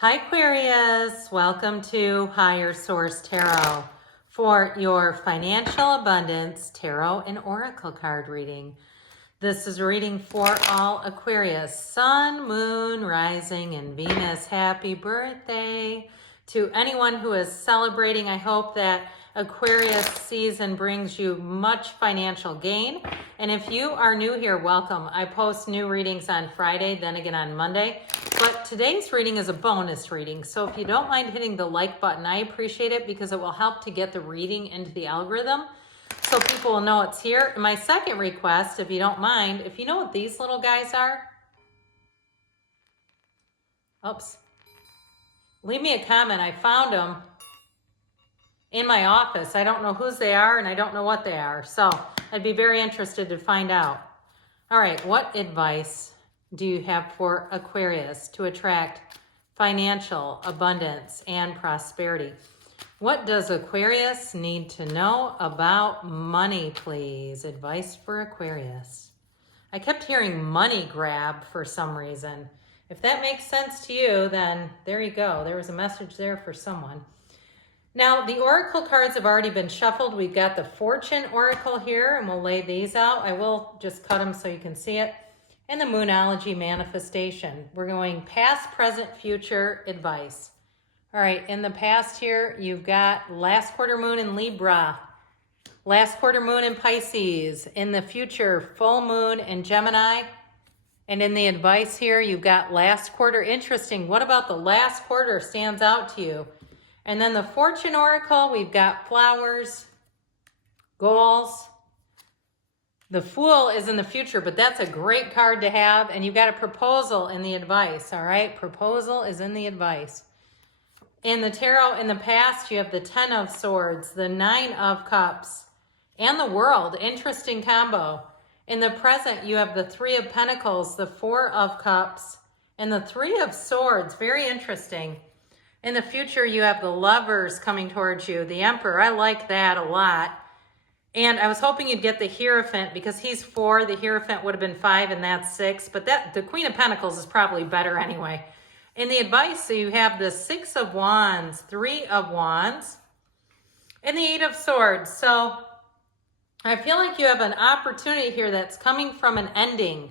Hi Aquarius, welcome to Higher Source Tarot for your financial abundance tarot and oracle card reading. This is a reading for all Aquarius, Sun, Moon, Rising, and Venus. Happy birthday to anyone who is celebrating. I hope that Aquarius season brings you much financial gain. And if you are new here, welcome. I post new readings on Friday, then again on Monday. But today's reading is a bonus reading. So if you don't mind hitting the like button, I appreciate it because it will help to get the reading into the algorithm so people will know it's here. And my second request, if you don't mind, if you know what these little guys are, leave me a comment. I found them in my office. I don't know whose they are and I don't know what they are. So I'd be very interested to find out. All right, what advice do you have for Aquarius to attract financial abundance and prosperity? What does Aquarius need to know about money, please? Advice for Aquarius. I kept hearing money grab for some reason. If that makes sense to you, then there you go. There was a message there for someone. Now, the oracle cards have already been shuffled. We've got the Fortune Oracle here, and we'll lay these out. I will just cut them so you can see it. And the Moonology Manifestation. We're going past, present, future advice. All right, in the past here, you've got last quarter moon in Libra, last quarter moon in Pisces. In the future, full moon in Gemini. And in the advice here, you've got last quarter. Interesting. What about the last quarter stands out to you? And then the Fortune Oracle, we've got flowers, goals. The Fool is in the future, but that's a great card to have. And you've got a proposal in the advice, all right? Proposal is in the advice. In the tarot, in the past, you have the 10 of Swords, the 9 of Cups, and the World. Interesting combo. In the present, you have the 3 of Pentacles, the 4 of Cups, and the 3 of Swords. Very interesting. In the future, you have the Lovers coming towards you, the Emperor. I like that a lot. And I was hoping you'd get the Hierophant because he's 4. The Hierophant would have been 5, and that's 6. But the Queen of Pentacles is probably better anyway. In the advice, so you have the 6 of Wands, 3 of Wands, and the 8 of Swords. So I feel like you have an opportunity here that's coming from an ending.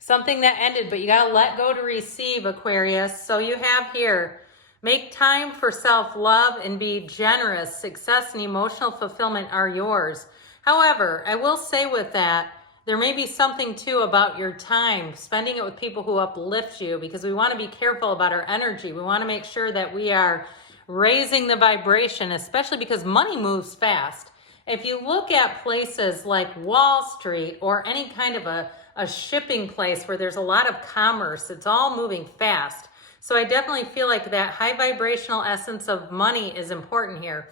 Something that ended, but you got to let go to receive, Aquarius. So you have here, make time for self-love and be generous. Success and emotional fulfillment are yours. However, I will say with that, there may be something too about your time, spending it with people who uplift you, because we want to be careful about our energy. We want to make sure that we are raising the vibration, especially because money moves fast. If you look at places like Wall Street or any kind of a shipping place where there's a lot of commerce, it's all moving fast. So I definitely feel like that high vibrational essence of money is important here.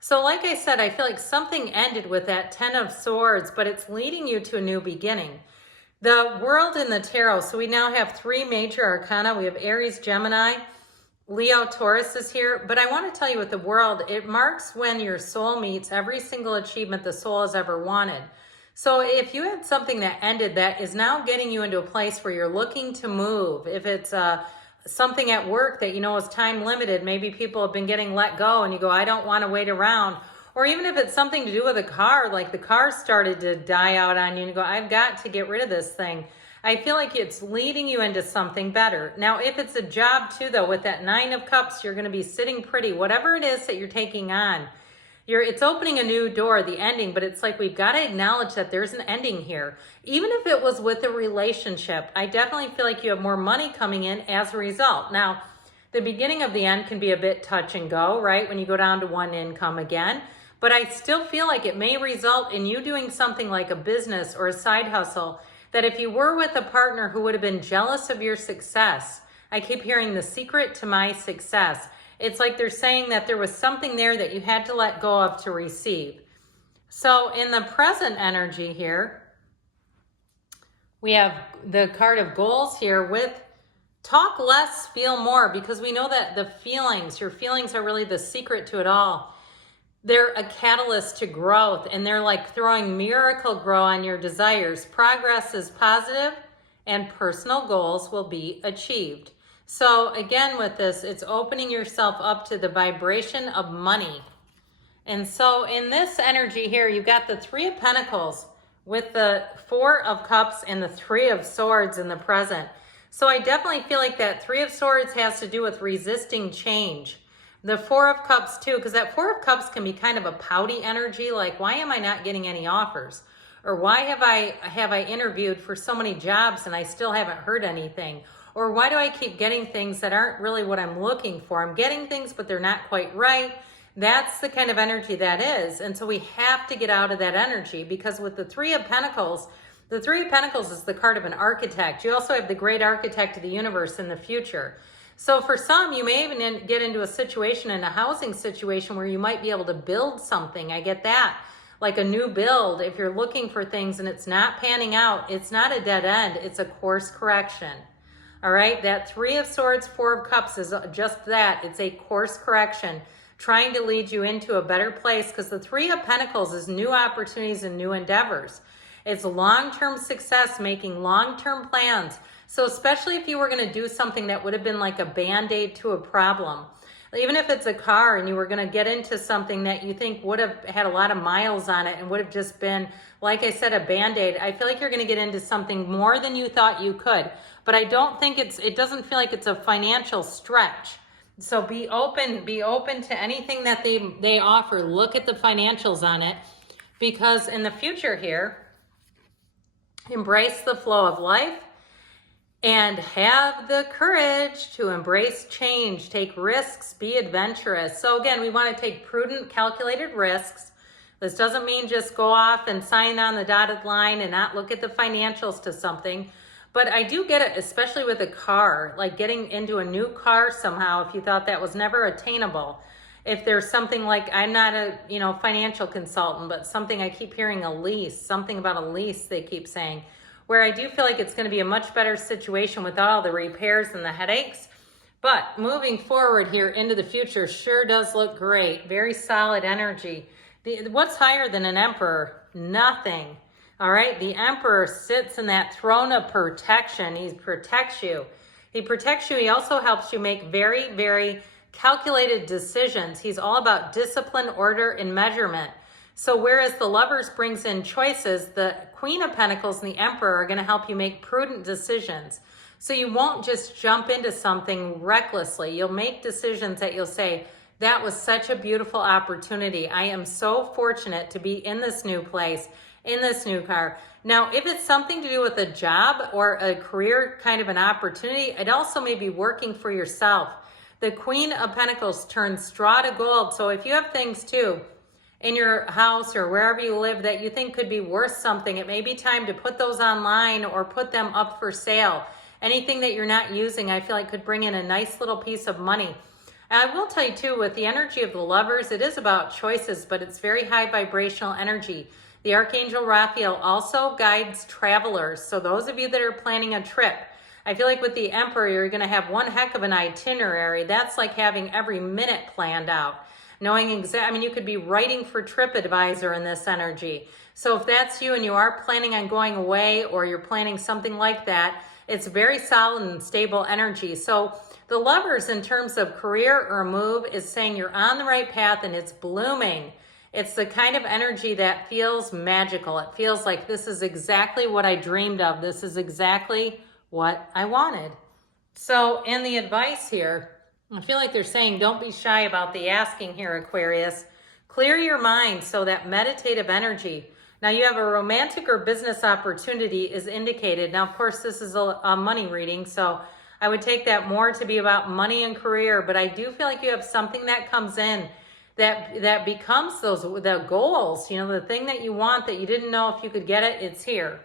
So like I said, I feel like something ended with that 10 of Swords, but it's leading you to a new beginning. The World in the tarot, so we now have 3 major arcana. We have Aries, Gemini, Leo, Taurus is here. But I want to tell you with the World, it marks when your soul meets every single achievement the soul has ever wanted. So if you had something that ended that is now getting you into a place where you're looking to move, if it's something at work that you know is time limited, maybe people have been getting let go and you go, I don't want to wait around. Or even if it's something to do with a car, like the car started to die out on you and you go, I've got to get rid of this thing. I feel like it's leading you into something better. Now, if it's a job too, though, with that 9 of Cups, you're going to be sitting pretty. Whatever it is that you're taking on, it's opening a new door, the ending, but it's like we've got to acknowledge that there's an ending here. Even if it was with a relationship, I definitely feel like you have more money coming in as a result. Now, the beginning of the end can be a bit touch and go, right? When you go down to one income again. But I still feel like it may result in you doing something like a business or a side hustle that if you were with a partner who would have been jealous of your success, I keep hearing the secret to my success. It's like they're saying that there was something there that you had to let go of to receive. So in the present energy here, we have the card of goals here with talk less, feel more, because we know that the feelings, your feelings are really the secret to it all. They're a catalyst to growth, and they're like throwing miracle grow on your desires. Progress is positive and personal goals will be achieved. So again, with this, it's opening yourself up to the vibration of money. And so in this energy here, you've got the Three of Pentacles with the Four of Cups and the Three of Swords in the present. So I definitely feel like that Three of Swords has to do with resisting change. The Four of Cups too, because that Four of Cups can be kind of a pouty energy, like why am I not getting any offers? Or why have I interviewed for so many jobs and I still haven't heard anything? Or why do I keep getting things that aren't really what I'm looking for? I'm getting things, but they're not quite right. That's the kind of energy that is. And so we have to get out of that energy, because with the Three of Pentacles, the Three of Pentacles is the card of an architect. You also have the great architect of the universe in the future. So for some, you may even get into a situation, in a housing situation, where you might be able to build something. I get that. Like a new build, if you're looking for things and it's not panning out, it's not a dead end, it's a course correction. All right, that Three of Swords, Four of Cups is just that. It's a course correction, trying to lead you into a better place, because the Three of Pentacles is new opportunities and new endeavors. It's long-term success, making long-term plans. So especially if you were going to do something that would have been like a band-aid to a problem, even if it's a car and you were going to get into something that you think would have had a lot of miles on it and would have just been, like I said, a band-aid, I feel like you're going to get into something more than you thought you could. But I don't think it doesn't feel like it's a financial stretch. So be open to anything that they offer. Look at the financials on it, because in the future here, embrace the flow of life and have the courage to embrace change, take risks, be adventurous. So again, we want to take prudent, calculated risks. This doesn't mean just go off and sign on the dotted line and not look at the financials to something. But I do get it, especially with a car, like getting into a new car somehow, if you thought that was never attainable. If there's something like, I'm not a financial consultant, but something I keep hearing, a lease, something about a lease they keep saying, where I do feel like it's going to be a much better situation without all the repairs and the headaches. But moving forward here into the future sure does look great. Very solid energy. What's higher than an emperor? Nothing. All right, the Emperor sits in that throne of protection. He protects you. He protects you. He also helps you make very, very calculated decisions. He's all about discipline, order, and measurement. So whereas the Lovers brings in choices, the Queen of Pentacles and the Emperor are going to help you make prudent decisions. So you won't just jump into something recklessly. You'll make decisions that you'll say, that was such a beautiful opportunity. I am so fortunate to be in this new place, in this new car. Now, if it's something to do with a job or a career kind of an opportunity, it also may be working for yourself. The Queen of Pentacles turns straw to gold. So if you have things too in your house or wherever you live that you think could be worth something, it may be time to put those online or put them up for sale. Anything that you're not using, I feel like could bring in a nice little piece of money. And I will tell you too, with the energy of the Lovers, it is about choices, but it's very high vibrational energy. The Archangel Raphael also guides travelers. So those of you that are planning a trip, I feel like with the Emperor, you're going to have one heck of an itinerary. That's like having every minute planned out. Knowing you could be writing for TripAdvisor in this energy. So if that's you and you are planning on going away or you're planning something like that, it's very solid and stable energy. So the Lovers, in terms of career or move, is saying you're on the right path and it's blooming. It's the kind of energy that feels magical. It feels like this is exactly what I dreamed of. This is exactly what I wanted. So in the advice here, I feel like they're saying don't be shy about the asking here, Aquarius. Clear your mind, so that meditative energy. Now you have a romantic or business opportunity is indicated. Now, of course, this is a money reading, so I would take that more to be about money and career, but I do feel like you have something that comes in that becomes the goals, the thing that you want that you didn't know if you could get it, it's here.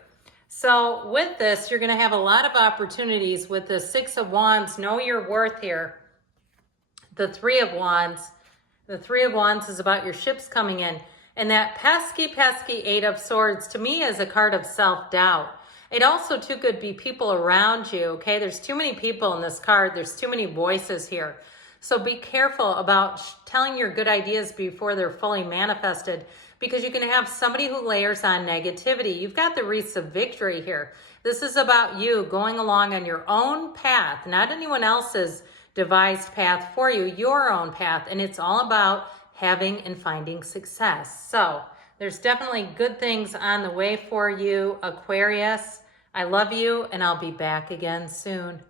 So with this, you're going to have a lot of opportunities with the Six of Wands. Know your worth here. The Three of Wands. The Three of Wands is about your ships coming in. And that pesky Eight of Swords, to me, is a card of self-doubt. It also, too, could be people around you, okay? There's too many people in this card. There's too many voices here. So be careful about telling your good ideas before they're fully manifested, because you can have somebody who layers on negativity. You've got the wreaths of victory here. This is about you going along on your own path, not anyone else's devised path for you, your own path. And it's all about having and finding success. So there's definitely good things on the way for you, Aquarius. I love you, and I'll be back again soon.